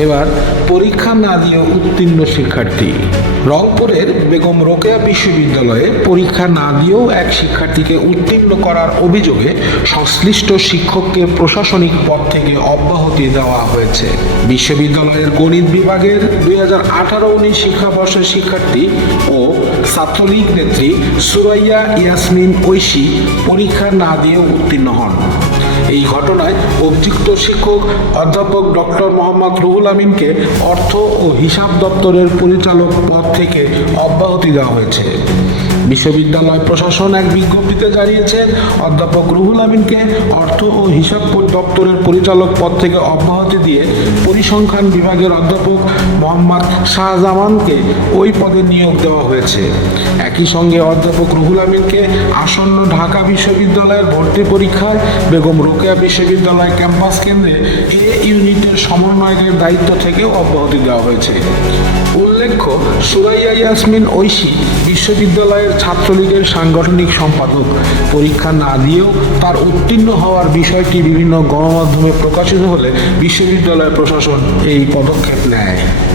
এবার পরীক্ষা না দিয়ে উত্তীর্ণ শিক্ষার্থী। রংপুরের বেগম রোকেয়া বিশ্ববিদ্যালয়ে পরীক্ষা না দিয়েও এক শিক্ষার্থীকে উত্তীর্ণ করার অভিযোগে সংশ্লিষ্ট শিক্ষককে প্রশাসনিক পদ থেকে অব্যাহতি দেওয়া হয়েছে। বিশ্ববিদ্যালয়ের গণিত বিভাগের 2018-19 শিক্ষাবর্ষের শিক্ষার্থী ও ছাত্রলীগ নেত্রী সুরাইয়া ইয়াসমিন ঐশী পরীক্ষা না দিয়েও উত্তীর্ণ হন। এই ঘটনায় অভিযুক্ত শিক্ষক অধ্যাপক ডক্টর মোহাম্মদ রুহুল আমিনকে অর্থ ও হিসাব দপ্তরের পরিচালক পদ থেকে অব্যাহতি দেওয়া হয়েছে। বিশ্ববিদ্যালয় প্রশাসন এক বিজ্ঞপ্তিতে জানিয়েছে, অধ্যাপক রুহুল আমিনকে অর্থ ও হিসাব দপ্তরের পরিচালক পদ থেকে অব্যাহতি দিয়ে পরিসংখ্যান বিভাগের অধ্যাপক মোহাম্মদ শাহজামানকে ওই পদে নিয়োগ দেওয়া হয়েছে। একই সঙ্গে অধ্যাপক রুহুল আমিনকে আসন্ন ঢাকা বিশ্ববিদ্যালয়ের ভর্তি পরীক্ষায় বেগম রোকেয়া বিশ্ববিদ্যালয় ক্যাম্পাস কেন্দ্রে এ ইউনিটের সমন্বয়কের দায়িত্ব থেকেও অব্যাহতি দেওয়া হয়েছে। উল্লেখ্য, সুরাইয়া ইয়াসমিন ঐশী বিশ্ববিদ্যালয়ের ছাত্রলীগের সাংগঠনিক সম্পাদক। পরীক্ষা না দিয়েও তার উত্তীর্ণ হওয়ার বিষয়টি বিভিন্ন গণমাধ্যমে প্রকাশিত হলে বিশ্ববিদ্যালয় প্রশাসন এই পদক্ষেপ নেয়।